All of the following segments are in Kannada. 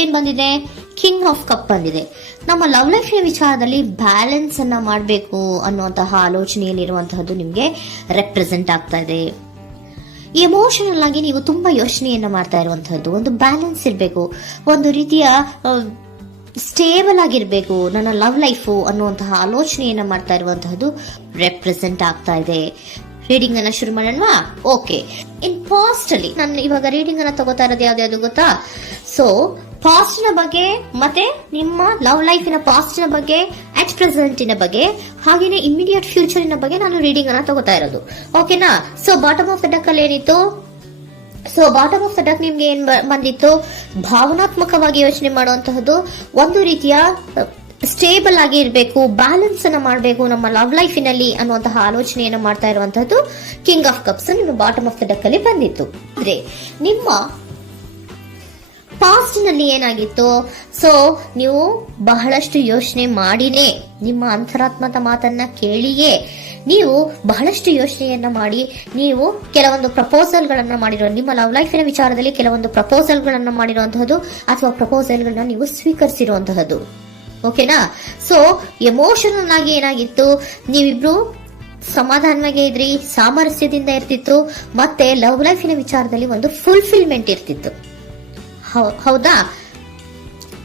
ಏನ್ ಬಂದಿದೆ? ಕಿಂಗ್ ಆಫ್ ಕಪ್ ಬಂದಿದೆ. ನಮ್ಮ ಲವ್ ಲೈಫ್ ವಿಚಾರದಲ್ಲಿ ಬ್ಯಾಲೆನ್ಸ್ ಅನ್ನ ಮಾಡಬೇಕು ಅನ್ನುವಂತಹ ಆಲೋಚನೆಯಲ್ಲಿರುವಂತಹದ್ದು ನಿಮ್ಗೆ ರೆಪ್ರೆಸೆಂಟ್ ಆಗ್ತಾ ಇದೆ. ಎಮೋಷನಲ್ ಆಗಿ ನೀವು ತುಂಬಾ ಯೋಚನೆಯನ್ನ ಮಾಡ್ತಾ ಇರುವಂತಹದ್ದು, ಒಂದು ಬ್ಯಾಲೆನ್ಸ್ ಇರಬೇಕು, ಒಂದು ರೀತಿಯ ಸ್ಟೇಬಲ್ ಆಗಿರ್ಬೇಕು ನನ್ನ ಲವ್ ಲೈಫು ಅನ್ನುವಂತಹ ಆಲೋಚನೆಯನ್ನ ಮಾಡ್ತಾ ಇರುವಂತಹದ್ದು ರೆಪ್ರೆಸೆಂಟ್ ಆಗ್ತಾ ಇದೆ. ರೀಡಿಂಗ್ ಅನ್ನ ಶುರು ಮಾಡೋಣವಾ? ಓಕೆ. ಇನ್ ಪಾಸ್ಟ್ ಅಲ್ಲಿ ನಾನು ಇವಾಗ ರೀಡಿಂಗ್ ಅನ್ನ ತಗೋತಾ ಇರೋದು ಯಾವ್ದು ಗೊತ್ತಾ? ಸೊ ಪಾಸ್ಟ್ ನ ಬಗ್ಗೆ ಮತ್ತೆ ನಿಮ್ಮ ಲವ್ ಲೈಫಿನ ಪಾಸ್ಟ್ ನ ಬಗ್ಗೆ, ಅಟ್ ಪ್ರೆಸೆಂಟಿನ ಬಗ್ಗೆ, ಹಾಗೇನೆ ಇಮಿಡಿಯೇಟ್ ಫ್ಯೂಚರಿನ ಬಗ್ಗೆ ನಾನು ರೀಡಿಂಗ್ ಅನ್ನ ತಗೋತಾ ಇರೋದು. ಓಕೆನಾ? So bottom of the duck ಅಲ್ಲಿ ಏನಿತ್ತು? So bottom of the duck ನಿಮ್ಗೆ ಏನ್ ಬಂದಿತ್ತು? ಭಾವನಾತ್ಮಕವಾಗಿ ಯೋಚನೆ ಮಾಡುವಂತಹದ್ದು, ಒಂದು ರೀತಿಯ ಸ್ಟೇಬಲ್ ಆಗಿ ಇರಬೇಕು, ಬ್ಯಾಲೆನ್ಸ್ ಅನ್ನ ಮಾಡಬೇಕು ನಮ್ಮ ಲವ್ ಲೈಫಿನಲ್ಲಿ ಅನ್ನುವಂತಹ ಆಲೋಚನೆಯನ್ನ ಮಾಡ್ತಾ ಇರುವಂತಹದ್ದು ಕಿಂಗ್ ಆಫ್ ಕಪ್ಸ್ ನಿಮ್ಮ ಬಾಟಮ್ ಆಫ್ ದ ಡಕ್ ಅಲ್ಲಿ ಬಂದಿತ್ತು. ಅಂದ್ರೆ ನಿಮ್ಮ ಪಾಸ್ಟ್ ನಲ್ಲಿ ಏನಾಗಿತ್ತು? ಸೊ ನೀವು ಬಹಳಷ್ಟು ಯೋಚನೆ ಮಾಡಿನೇ, ನಿಮ್ಮ ಅಂತರಾತ್ಮದ ಮಾತನ್ನ ಕೇಳಿಯೇ ನೀವು ಬಹಳಷ್ಟು ಯೋಚನೆಯನ್ನ ಮಾಡಿ ನೀವು ಕೆಲವೊಂದು ಪ್ರಪೋಸಲ್ ಗಳನ್ನ ಮಾಡಿರೋ, ನಿಮ್ಮ ಲವ್ ಲೈಫಿನ ವಿಚಾರದಲ್ಲಿ ಕೆಲವೊಂದು ಪ್ರಪೋಸಲ್ ಗಳನ್ನ ಮಾಡಿರುವಂತಹದ್ದು ಅಥವಾ ಪ್ರಪೋಸಲ್ ಗಳನ್ನ ನೀವು ಸ್ವೀಕರಿಸಿರುವಂತಹದ್ದು. ಓಕೆನಾ? ಸೊ ಎಮೋಷನಲ್ ಆಗಿ ಏನಾಗಿತ್ತು? ನೀವಿಬ್ರು ಸಮಾಧಾನವಾಗಿ ಇದ್ರಿ, ಸಾಮರಸ್ಯದಿಂದ ಇರ್ತಿತ್ತು, ಮತ್ತೆ ಲವ್ ಲೈಫಿನ ವಿಚಾರದಲ್ಲಿ ಒಂದು ಫುಲ್ಫಿಲ್ಮೆಂಟ್ ಇರ್ತಿತ್ತು. ಹೌದಾ?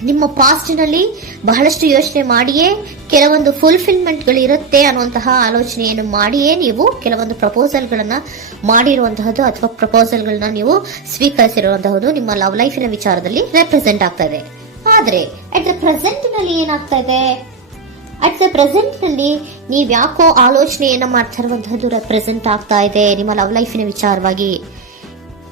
ನಿಮ್ಮ ಪಾಸ್ಟ್ ನಲ್ಲಿ ಬಹಳಷ್ಟು ಯೋಚನೆ ಮಾಡಿಯೇ ಕೆಲವೊಂದು ಫುಲ್ಫಿಲ್ಮೆಂಟ್ ಗಳು ಇರುತ್ತೆ ಅನ್ನುವಂತಹ ಆಲೋಚನೆಯನ್ನು ಮಾಡಿಯೇ ನೀವು ಕೆಲವೊಂದು ಪ್ರಪೋಸಲ್ ಗಳನ್ನ ಮಾಡಿರುವಂತಹದ್ದು ಅಥವಾ ಪ್ರಪೋಸಲ್ ಗಳನ್ನ ನೀವು ಸ್ವೀಕರಿಸಿರುವಂತಹದ್ದು ನಿಮ್ಮ ಲವ್ ಲೈಫಿನ ವಿಚಾರದಲ್ಲಿ ರೆಪ್ರೆಸೆಂಟ್ ಆಗ್ತಾ ಇದೆ. ಆದ್ರೆ ಅಟ್ ದ ಪ್ರೆಸೆಂಟ್ ನಲ್ಲಿ ಏನಾಗ್ತಾ ಇದೆ? ಅಟ್ ದ ಪ್ರೆಸೆಂಟ್ ನಲ್ಲಿ ನೀವ್ ಯಾಕೋ ಆಲೋಚನೆಯನ್ನ ಮಾಡ್ತಾ ಇರುವಂತಹದ್ದು ರೆಪ್ರೆಸೆಂಟ್ ಆಗ್ತಾ ಇದೆ ನಿಮ್ಮ ಲವ್ ಲೈಫಿನ ವಿಚಾರವಾಗಿ.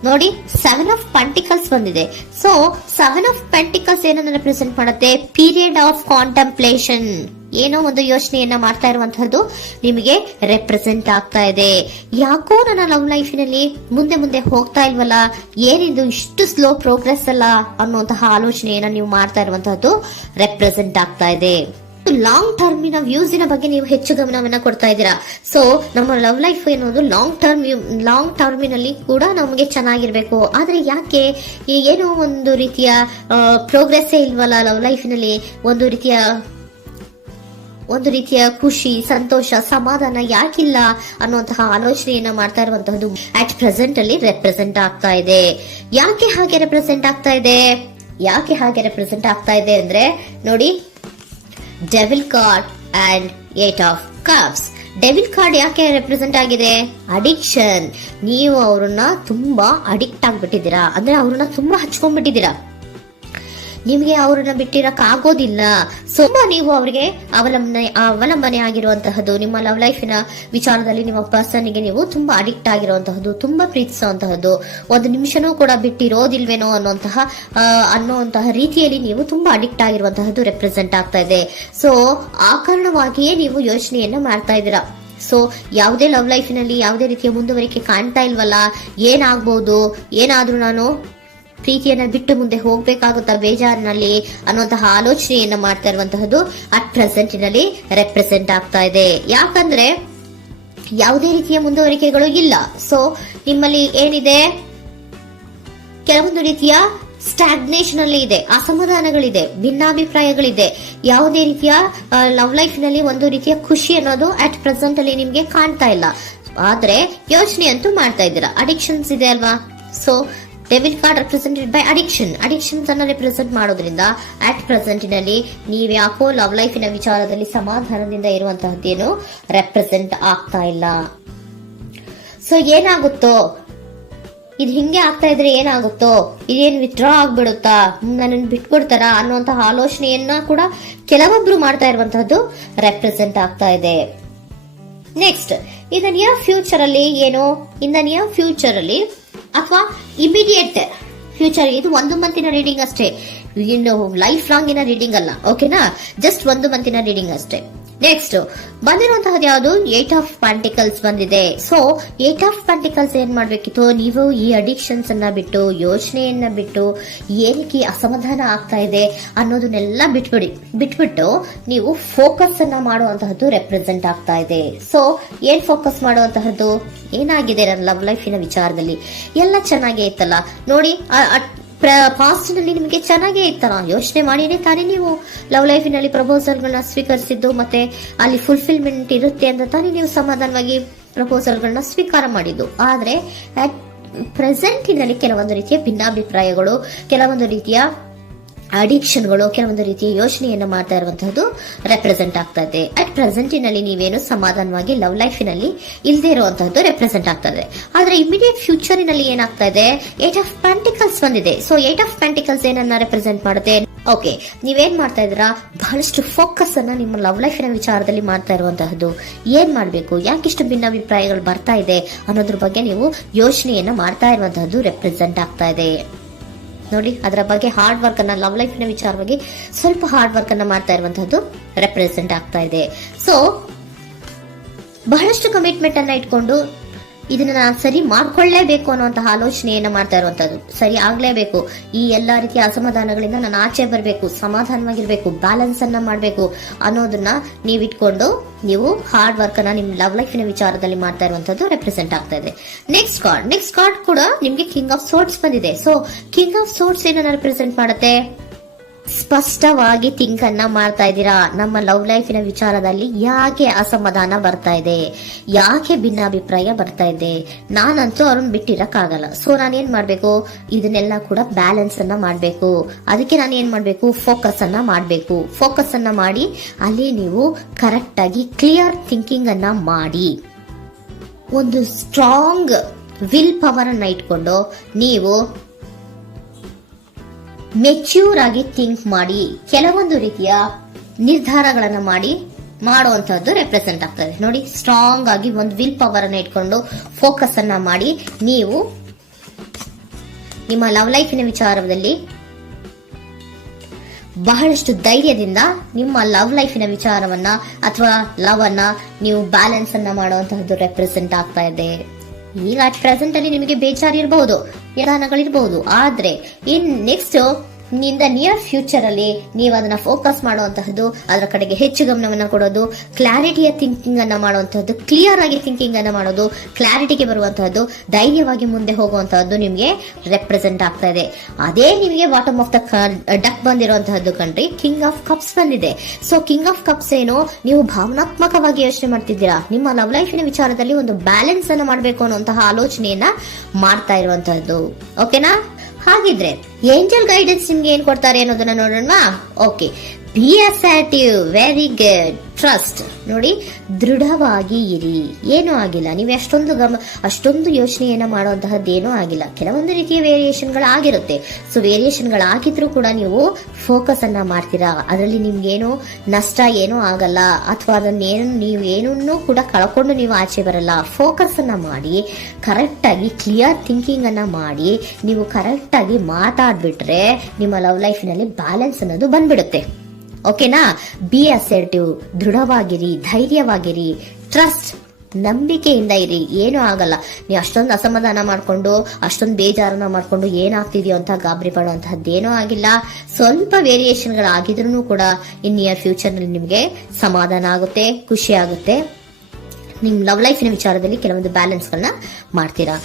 ನೋಡಿ, 7 ಆಫ್ ಪೆಂಟಿಕಲ್ಸ್ ಬಂದಿದೆ. ಸೊ 7 ಆಫ್ ಪೆಂಟಿಕಲ್ಸ್ ಏನನ್ನ ರೆಪ್ರೆಸೆಂಟ್ ಮಾಡುತ್ತೆ? Period of contemplation. ಏನೋ ಒಂದು ಯೋಚನೆಯನ್ನ ಮಾಡ್ತಾ ಇರುವಂತಹದ್ದು ನಿಮಗೆ ರೆಪ್ರೆಸೆಂಟ್ ಆಗ್ತಾ ಇದೆ. ಯಾಕೋ ನನ್ನ ಲವ್ ಲೈಫಿನಲ್ಲಿ ಮುಂದೆ ಮುಂದೆ ಹೋಗ್ತಾ ಇಲ್ವಲ್ಲ, ಏನಿದು ಇಷ್ಟು ಸ್ಲೋ ಪ್ರೋಗ್ರೆಸ್ ಅಲ್ಲ ಅನ್ನುವಂತಹ ಆಲೋಚನೆಯನ್ನ ನೀವು ಮಾಡ್ತಾ ಇರುವಂತಹದ್ದು ರೆಪ್ರೆಸೆಂಟ್ ಆಗ್ತಾ ಇದೆ. ಲಾಂಗ್ ಟರ್ಮಿನ ವ್ಯೂಸಿನ ಬಗ್ಗೆ ನೀವು ಹೆಚ್ಚು ಗಮನವನ್ನ ಕೊಡ್ತಾ ಇದ್ದೀರಾ. ಸೊ ನಮ್ಮ ಲವ್ ಲೈಫ್ ಎನ್ನುವುದು ಲಾಂಗ್ ಟರ್ಮಿನಲ್ಲಿ ಕೂಡ ನಮಗೆ ಚೆನ್ನಾಗಿರ್ಬೇಕು. ಆದ್ರೆ ಯಾಕೆ ಏನೋ ಒಂದು ರೀತಿಯ ಪ್ರೋಗ್ರೆಸ್ ಇಲ್ವಲ್ಲ ಲವ್ ಲೈಫಿನಲ್ಲಿ, ಒಂದು ರೀತಿಯ ಖುಷಿ, ಸಂತೋಷ, ಸಮಾಧಾನ ಯಾಕಿಲ್ಲ ಅನ್ನುವಂತಹ ಆಲೋಚನೆಯನ್ನ ಮಾಡ್ತಾ ಇರುವಂತಹದ್ದು ಅಟ್ ಪ್ರೆಸೆಂಟ್ ಅಲ್ಲಿ ರೆಪ್ರೆಸೆಂಟ್ ಆಗ್ತಾ ಇದೆ. ಯಾಕೆ ಹಾಗೆ ರೆಪ್ರೆಸೆಂಟ್ ಆಗ್ತಾ ಇದೆ ಅಂದ್ರೆ ನೋಡಿ, devil card and 8 of cups. Devil card ಯಾಕೆ ರೆಪ್ರೆಸೆಂಟ್ ಆಗಿದೆ? ಅಡಿಕ್ಷನ್. ನೀವು ಅವ್ರನ್ನ ತುಂಬಾ ಅಡಿಕ್ಟ್ ಆಗ್ಬಿಟ್ಟಿದ್ದೀರಾ, ಅಂದ್ರೆ ಅವ್ರನ್ನ ತುಂಬಾ ಹಚ್ಕೊಂಡ್ಬಿಟ್ಟಿದ್ದೀರಾ, ನಿಮಗೆ ಅವ್ರನ್ನ ಬಿಟ್ಟಿರಕ್ ಆಗೋದಿಲ್ಲ. ತುಂಬಾ ನೀವು ಅವ್ರಿಗೆ ಅವಲಂಬನೆ ಆಗಿರುವಂತಹದ್ದು, ನಿಮ್ಮ ಲವ್ ಲೈಫಿನ ವಿಚಾರದಲ್ಲಿ ನಿಮ್ಮ ಪರ್ಸನ್ಗೆ ನೀವು ತುಂಬಾ ಅಡಿಕ್ಟ್ ಆಗಿರುವಂತಹದ್ದು, ತುಂಬಾ ಪ್ರೀತಿಸುವಂತಹದ್ದು, ಒಂದು ನಿಮಿಷನೂ ಕೂಡ ಬಿಟ್ಟಿರೋದಿಲ್ವೇನೋ ಅನ್ನುವಂತಹ ರೀತಿಯಲ್ಲಿ ನೀವು ತುಂಬಾ ಅಡಿಕ್ಟ್ ಆಗಿರುವಂತಹದ್ದು ರೆಪ್ರೆಸೆಂಟ್ ಆಗ್ತಾ ಇದೆ. ಸೊ ಆ ಕಾರಣವಾಗಿಯೇ ನೀವು ಯೋಚನೆಯನ್ನ ಮಾಡ್ತಾ ಇದ್ದೀರಾ. ಸೊ ಯಾವುದೇ ಲವ್ ಲೈಫಿನಲ್ಲಿ ಯಾವುದೇ ರೀತಿಯ ಮುಂದುವರಿಕೆ ಕಾಣ್ತಾ ಇಲ್ವಲ್ಲ, ಏನಾಗ್ಬಹುದು, ಏನಾದ್ರೂ ನಾನು ಪ್ರೀತಿಯನ್ನ ಬಿಟ್ಟು ಮುಂದೆ ಹೋಗ್ಬೇಕಾಗುತ್ತಾ ಬೇಜಾರಿನಲ್ಲಿ ಅನ್ನುವಂತಹ ಆಲೋಚನೆಯನ್ನ ಮಾಡ್ತಾ ಇರುವಂತಹದ್ದು ಅಟ್ ಪ್ರೆಸೆಂಟಿನಲ್ಲಿ ರೆಪ್ರೆಸೆಂಟ್ ಆಗ್ತಾ ಇದೆ. ಯಾಕಂದ್ರೆ ಯಾವುದೇ ರೀತಿಯ ಮುಂದುವರಿಕೆಗಳು ಇಲ್ಲ. ಸೊ ನಿಮ್ಮಲ್ಲಿ ಏನಿದೆ? ಕೆಲವೊಂದು ರೀತಿಯ ಸ್ಟಾಗ್ನೇಷನ್ ಅಲ್ಲಿ ಇದೆ, ಅಸಮಾಧಾನಗಳಿದೆ, ಭಿನ್ನಾಭಿಪ್ರಾಯಗಳಿದೆ. ಯಾವುದೇ ರೀತಿಯ ಲವ್ ಲೈಫ್ ನಲ್ಲಿ ಒಂದು ರೀತಿಯ ಖುಷಿ ಅನ್ನೋದು ಅಟ್ ಪ್ರೆಸೆಂಟ್ ಅಲ್ಲಿ ನಿಮ್ಗೆ ಕಾಣ್ತಾ ಇಲ್ಲ. ಆದ್ರೆ ಯೋಚನೆ ಅಂತೂ ಮಾಡ್ತಾ ಇದ್ದೀರಾ. ಅಡಿಕ್ಷನ್ಸ್ ಇದೆ ಅಲ್ವಾ? So devil card represented by addictions ಅನ್ನ ರೆಪ್ರೆಸೆಂಟ್ ಮಾಡೋದ್ರಿಂದ ಅಟ್ ಪ್ರೆಸೆಂಟಿನಲ್ಲಿ ನೀವ್ ಯಾಕೋ ಲವ್ ಲೈಫಿನ ವಿಚಾರದಲ್ಲಿ ಸಮಾಧಾನದಿಂದ ಇರುವಂತಹದ್ದೇನು ರೆಪ್ರೆಸೆಂಟ್ ಆಗ್ತಾ ಇಲ್ಲ. ಸೊ ಏನಾಗುತ್ತೋ, ಇದು ಹಿಂಗೆ ಆಗ್ತಾ ಇದ್ರೆ ಏನಾಗುತ್ತೋ, ಇದೇನು ವಿತ್ಡ್ರಾ ಆಗ್ಬಿಡುತ್ತಾ, ನನ್ನನ್ನು ಬಿಟ್ಕೊಡ್ತಾರ ಅನ್ನುವಂತಹ ಆಲೋಚನೆಯನ್ನ ಕೂಡ ಕೆಲವೊಬ್ರು ಮಾಡ್ತಾ ಇರುವಂತಹದ್ದು ರೆಪ್ರೆಸೆಂಟ್ ಆಗ್ತಾ ಇದೆ. Next, in the near future ಅಲ್ಲಿ ಏನು? ಇನ್ ದ ನಿಯರ್ ಫ್ಯೂಚರ್ ಅಲ್ಲಿ ಅಥವಾ ಇಮಿಡಿಯೇಟ್ ಫ್ಯೂಚರ್, ಇದು 1 ಮಂತಿನ ರೀಡಿಂಗ್ ಅಷ್ಟೇ, ಇನ್ನು ಲೈಫ್ ಲಾಂಗಿನ ರೀಡಿಂಗ್ ಅಲ್ಲ. ಓಕೆನಾ? ಜಸ್ಟ್ 1 ಮಂತಿನ ರೀಡಿಂಗ್ ಅಷ್ಟೇ. ನೆಕ್ಸ್ಟ್ ಬಂದಿರುವಂತಹದ್ದು ಯಾವುದು? 8 ಆಫ್ ಪೆಂಟಿಕಲ್ಸ್ ಬಂದಿದೆ. ಸೊ 8 ಆಫ್ ಪೆಂಟಿಕಲ್ಸ್ ಏನ್ ಮಾಡ್ಬೇಕಿತ್ತು? ನೀವು ಈ ಅಡಿಕ್ಷನ್ಸ್ ಅನ್ನ ಬಿಟ್ಟು, ಯೋಚನೆಯನ್ನ ಬಿಟ್ಟು, ಏನಕ್ಕೆ ಅಸಮಾಧಾನ ಆಗ್ತಾ ಇದೆ ಅನ್ನೋದನ್ನೆಲ್ಲ ಬಿಟ್ಬಿಟ್ಟು ನೀವು ಫೋಕಸ್ ಅನ್ನ ಮಾಡುವಂತಹದ್ದು ರೆಪ್ರೆಸೆಂಟ್ ಆಗ್ತಾ ಇದೆ. ಸೊ ಏನ್ ಫೋಕಸ್ ಮಾಡುವಂತಹದ್ದು? ಏನಾಗಿದೆ ನನ್ನ ಲವ್ ಲೈಫಿನ ವಿಚಾರದಲ್ಲಿ? ಎಲ್ಲ ಚೆನ್ನಾಗೇ ಇತ್ತಲ್ಲ ನೋಡಿ, ಪಾಸ್ಟ್ ನಲ್ಲಿ ನಿಮಗೆ ಚೆನ್ನಾಗೇ ಇತ್ತಲ್ಲ, ಯೋಚನೆ ಮಾಡಿನೇ ತಾನೇ ನೀವು ಲವ್ ಲೈಫಿನಲ್ಲಿ ಪ್ರಪೋಸಲ್ಗಳನ್ನ ಸ್ವೀಕರಿಸಿದ್ದು, ಮತ್ತೆ ಅಲ್ಲಿ ಫುಲ್ಫಿಲ್ಮೆಂಟ್ ಇರುತ್ತೆ ಅಂತ ತಾನೇ ನೀವು ಸಮಾಧಾನವಾಗಿ ಪ್ರಪೋಸಲ್ಗಳನ್ನ ಸ್ವೀಕಾರ ಮಾಡಿದ್ದು. ಆದ್ರೆ ಪ್ರೆಸೆಂಟಿನಲ್ಲಿ ಕೆಲವೊಂದು ರೀತಿಯ ಭಿನ್ನಾಭಿಪ್ರಾಯಗಳು, ಕೆಲವೊಂದು ರೀತಿಯ ಅಡಿಕ್ಷನ್ಗಳು, ಕೆಲವೊಂದು ರೀತಿಯ ಯೋಚನೆಯನ್ನು ಮಾಡ್ತಾ ಇರುವಂತಹದ್ದು ರೆಪ್ರೆಸೆಂಟ್ ಆಗ್ತಾ ಇದೆ. ಅಟ್ ಪ್ರೆಸೆಂಟಿನಲ್ಲಿ ನೀವೇನು ಸಮಾಧಾನವಾಗಿ ಲವ್ ಲೈಫಿನಲ್ಲಿ ಇಲ್ಲದೆ ಇರುವಂತಹದ್ದು ರೆಪ್ರೆಸೆಂಟ್ ಆಗ್ತದೆ. ಆದ್ರೆ ಇಮಿಡಿಯೇಟ್ ಫ್ಯೂಚರಿನಲ್ಲಿ ಏನಾಗ್ತಾ ಇದೆ, 8 ಆಫ್ ಪೆಂಟಿಕಲ್ಸ್ ಬಂದಿದೆ. ಸೊ 8 ಆಫ್ ಪೆಂಟಿಕಲ್ಸ್ ಏನನ್ನ ರೆಪ್ರೆಸೆಂಟ್ ಮಾಡುತ್ತೆ? ಓಕೆ, ನೀವೇನ್ ಮಾಡ್ತಾ ಇದ್ದೀರಾ, ಬಹಳಷ್ಟು ಫೋಕಸ್ ಅನ್ನ ನಿಮ್ಮ ಲವ್ ಲೈಫಿನ ವಿಚಾರದಲ್ಲಿ ಮಾಡ್ತಾ ಇರುವಂತಹದ್ದು. ಏನ್ ಮಾಡ್ಬೇಕು, ಯಾಕಿಷ್ಟು ಭಿನ್ನಾಭಿಪ್ರಾಯಗಳು ಬರ್ತಾ ಇದೆ ಅನ್ನೋದ್ರ ಬಗ್ಗೆ ನೀವು ಯೋಚನೆಯನ್ನ ಮಾಡ್ತಾ ಇರುವಂತಹದ್ದು ರೆಪ್ರೆಸೆಂಟ್ ಆಗ್ತಾ ಇದೆ. ನೋಡಿ, ಅದರ ಬಗ್ಗೆ ಹಾರ್ಡ್ ವರ್ಕ್ ಅನ್ನ, ಲವ್ ಲೈಫಿನ ವಿಚಾರವಾಗಿ ಸ್ವಲ್ಪ ಹಾರ್ಡ್ ವರ್ಕ್ ಅನ್ನ ಮಾಡ್ತಾ ಇರುವಂತಹದ್ದು ರೆಪ್ರೆಸೆಂಟ್ ಆಗ್ತಾ ಇದೆ. ಸೊ ಬಹಳಷ್ಟು ಕಮಿಟ್ಮೆಂಟ್ ಅನ್ನ ಇಟ್ಕೊಂಡು ಇದನ್ನ ನಾನು ಸರಿ ಮಾಡ್ಕೊಳ್ಳೇಬೇಕು ಅನ್ನುವಂತಹ ಆಲೋಚನೆಯನ್ನ ಮಾಡ್ತಾ ಇರುವಂತದ್ದು. ಸರಿ ಆಗ್ಲೇಬೇಕು, ಈ ಎಲ್ಲಾ ರೀತಿಯ ಅಸಮಾಧಾನಗಳಿಂದ ನಾನು ಆಚೆ ಬರಬೇಕು, ಸಮಾಧಾನವಾಗಿರ್ಬೇಕು, ಬ್ಯಾಲೆನ್ಸ್ ಅನ್ನ ಮಾಡಬೇಕು ಅನ್ನೋದನ್ನ ನೀವಿಟ್ಕೊಂಡು ನೀವು ಹಾರ್ಡ್ ವರ್ಕ್ ಅನ್ನ ನಿಮ್ ಲವ್ ಲೈಫಿನ ವಿಚಾರದಲ್ಲಿ ಮಾಡ್ತಾ ಇರುವಂತದ್ದು ರೆಪ್ರೆಸೆಂಟ್ ಆಗ್ತಾ ಇದೆ. ನೆಕ್ಸ್ಟ್ ಕಾರ್ಡ್ ಕೂಡ ನಿಮ್ಗೆ ಕಿಂಗ್ ಆಫ್ ಸೋರ್ಟ್ಸ್ ಬಂದಿದೆ. ಸೊ ಕಿಂಗ್ ಆಫ್ ಸೋರ್ಟ್ಸ್ ಏನನ್ನ ರೆಪ್ರೆಸೆಂಟ್ ಮಾಡುತ್ತೆ? ಸ್ಪಷ್ಟವಾಗಿ ಥಿಂಕ್ ಅನ್ನ ಮಾಡ್ತಾ ಇದ್ದೀರಾ. ನಮ್ಮ ಲವ್ ಲೈಫಿನ ವಿಚಾರದಲ್ಲಿ ಯಾಕೆ ಅಸಮಾಧಾನ ಬರ್ತಾ ಇದೆ, ಯಾಕೆ ಭಿನ್ನಾಭಿಪ್ರಾಯ ಬರ್ತಾ ಇದೆ, ನಾನಂತೂ ಅವ್ರನ್ನ ಬಿಟ್ಟಿರಕ್ಕಾಗಲ್ಲ. ಸೊ ನಾನೇನ್ ಮಾಡ್ಬೇಕು, ಇದನ್ನೆಲ್ಲ ಕೂಡ ಬ್ಯಾಲೆನ್ಸ್ ಅನ್ನ ಮಾಡ್ಬೇಕು. ಅದಕ್ಕೆ ನಾನು ಏನ್ ಮಾಡ್ಬೇಕು, ಫೋಕಸ್ ಅನ್ನ ಮಾಡ್ಬೇಕು. ಫೋಕಸ್ ಅನ್ನ ಮಾಡಿ ಅಲ್ಲಿ ನೀವು ಕರೆಕ್ಟ್ ಆಗಿ ಕ್ಲಿಯರ್ ಥಿಂಕಿಂಗ್ ಅನ್ನ ಮಾಡಿ, ಒಂದು ಸ್ಟ್ರಾಂಗ್ ವಿಲ್ ಪವರ್ ಅನ್ನ ಇಟ್ಕೊಂಡು ನೀವು ಮೆಚ್ಯೂರ್ ಆಗಿ ಥಿಂಕ್ ಮಾಡಿ ಕೆಲವೊಂದು ರೀತಿಯ ನಿರ್ಧಾರಗಳನ್ನ ಮಾಡುವಂತಹದ್ದು ರೆಪ್ರೆಸೆಂಟ್ ಆಗ್ತದೆ. ನೋಡಿ, ಸ್ಟ್ರಾಂಗ್ ಆಗಿ ಒಂದು ವಿಲ್ ಪವರ್ ಅನ್ನ ಇಟ್ಕೊಂಡು ಫೋಕಸ್ ಅನ್ನ ಮಾಡಿ ನೀವು ನಿಮ್ಮ ಲವ್ ಲೈಫಿನ ವಿಚಾರದಲ್ಲಿ ಬಹಳಷ್ಟು ಧೈರ್ಯದಿಂದ ನಿಮ್ಮ ಲವ್ ಲೈಫಿನ ವಿಚಾರವನ್ನ ಅಥವಾ ಲವ್ ಅನ್ನ ನೀವು ಬ್ಯಾಲೆನ್ಸ್ ಅನ್ನ ಮಾಡುವಂತಹದ್ದು ರೆಪ್ರೆಸೆಂಟ್ ಆಗ್ತಾ ಇದೆ. ಈಗ ಅಟ್ ಪ್ರೆಸೆಂಟ್ ಅಲ್ಲಿ ನಿಮಗೆ ಬೇಜಾರಿರಬಹುದು, ವಿಧಾನಗಳಿರಬಹುದು, ಆದ್ರೆ ಇನ್ ನೆಕ್ಸ್ಟ್ ನಿಂದ ನಿಯರ್ ಫ್ಯೂಚರ್ ಅಲ್ಲಿ ನೀವು ಅದನ್ನ ಫೋಕಸ್ ಮಾಡುವಂತಹದ್ದು, ಅದರ ಕಡೆಗೆ ಹೆಚ್ಚು ಗಮನವನ್ನ ಕೊಡೋದು, ಕ್ಲಾರಿಟಿಯ ಥಿಂಕಿಂಗ್ ಅನ್ನ ಮಾಡುವಂತಹದ್ದು, ಕ್ಲಿಯರ್ ಆಗಿ ಥಿಂಕಿಂಗ್ ಅನ್ನ ಮಾಡೋದು, ಕ್ಲಾರಿಟಿಗೆ ಬರುವಂತಹದ್ದು, ಧೈರ್ಯವಾಗಿ ಮುಂದೆ ಹೋಗುವಂತಹದ್ದು ನಿಮ್ಗೆ ರೆಪ್ರೆಸೆಂಟ್ ಆಗ್ತಾ ಇದೆ. ಅದೇ ನಿಮಗೆ ಬಾಟಮ್ ಆಫ್ ದ ಡಕ್ ಬಂದಿರುವಂತಹದ್ದು ಕಣ್ರಿ, ಕಿಂಗ್ ಆಫ್ ಕಪ್ಸ್ ಬಂದಿದೆ. ಸೊ ಕಿಂಗ್ ಆಫ್ ಕಪ್ಸ್ ಏನು, ನೀವು ಭಾವನಾತ್ಮಕವಾಗಿ ಯೋಚನೆ ಮಾಡ್ತಿದ್ದೀರಾ, ನಿಮ್ಮ ಲವ್ ಲೈಫಿನ ವಿಚಾರದಲ್ಲಿ ಒಂದು ಬ್ಯಾಲೆನ್ಸ್ ಅನ್ನ ಮಾಡಬೇಕು ಅನ್ನುವಂತಹ ಆಲೋಚನೆಯನ್ನ ಮಾಡ್ತಾ ಇರುವಂತಹದ್ದು. ಓಕೆನಾ? ಹಾಗಿದ್ರೆ ಏಂಜಲ್ ಗೈಡೆನ್ಸ್ ನಿಮ್ಗೆ ಏನ್ ಕೊಡ್ತಾರೆ ಅನ್ನೋದನ್ನ ನೋಡೋಣ. Okay, B assertive, very good, trust. ನೋಡಿ, ದೃಢವಾಗಿ ಇರಿ, ಏನೂ ಆಗಿಲ್ಲ. ನೀವು ಅಷ್ಟೊಂದು ಯೋಚನೆಯನ್ನ ಮಾಡುವಂತಹದ್ದೇನೂ ಆಗಿಲ್ಲ. ಕೆಲವೊಂದು ರೀತಿಯ ವೇರಿಯೇಷನ್ಗಳಾಗಿರುತ್ತೆ. ಸೊ ವೇರಿಯೇಷನ್ಗಳಾಗಿದ್ರೂ ಕೂಡ ನೀವು ಫೋಕಸ್ ಅನ್ನ ಮಾಡ್ತೀರಾ, ಅದರಲ್ಲಿ ನಿಮ್ಗೇನು ನಷ್ಟ ಏನೂ ಆಗಲ್ಲ, ಅಥವಾ ನೀವೇನನ್ನೂ ಕೂಡ ಕಳ್ಕೊಂಡು ನೀವು ಆಚೆ ಬರಲ್ಲ. ಫೋಕಸ್ ಅನ್ನ ಮಾಡಿ ಕರೆಕ್ಟ್ ಆಗಿ ಕ್ಲಿಯರ್ ಥಿಂಕಿಂಗ್ ಅನ್ನ ಮಾಡಿ ನೀವು ಕರೆಕ್ಟ್ ಆಗಿ ಮಾತಾಡ್ಬಿಟ್ರೆ ನಿಮ್ಮ ಲವ್ ಲೈಫಿನಲ್ಲಿ ಬ್ಯಾಲೆನ್ಸ್ ಅನ್ನೋದು ಬಂದ್ಬಿಡುತ್ತೆ. ಓಕೆನಾ? ಬಿ ಅಸರ್ಟಿವ್, ದೃಢವಾಗಿರಿ, ಧೈರ್ಯವಾಗಿರಿ, ಟ್ರಸ್ಟ್, ನಂಬಿಕೆಯಿಂದ ಇರಿ, ಏನೂ ಆಗಲ್ಲ. ನೀವು ಅಷ್ಟೊಂದು ಅಸಮಾಧಾನ ಮಾಡ್ಕೊಂಡು ಅಷ್ಟೊಂದು ಬೇಜಾರನ್ನ ಮಾಡ್ಕೊಂಡು ಏನಾಗ್ತಿದೆಯೋ ಅಂತ ಗಾಬರಿ ಪಡುವಂತಹದ್ದೇನೂ ಆಗಿಲ್ಲ. ಸ್ವಲ್ಪ ವೇರಿಯೇಷನ್ಗಳಾಗಿದ್ರೂ ಕೂಡ ಇನ್ ನಿಯರ್ ಫ್ಯೂಚರ್ ನಲ್ಲಿ ನಿಮಗೆ ಸಮಾಧಾನ ಆಗುತ್ತೆ, ಖುಷಿ ಆಗುತ್ತೆ. ನಿಮ್ ಲವ್ ಲೈಫಿನ ವಿಚಾರದಲ್ಲಿ ಕೆಲವೊಂದು ಬ್ಯಾಲೆನ್ಸ್ ಗಳನ್ನ ಮಾಡ್ತೀರಾ.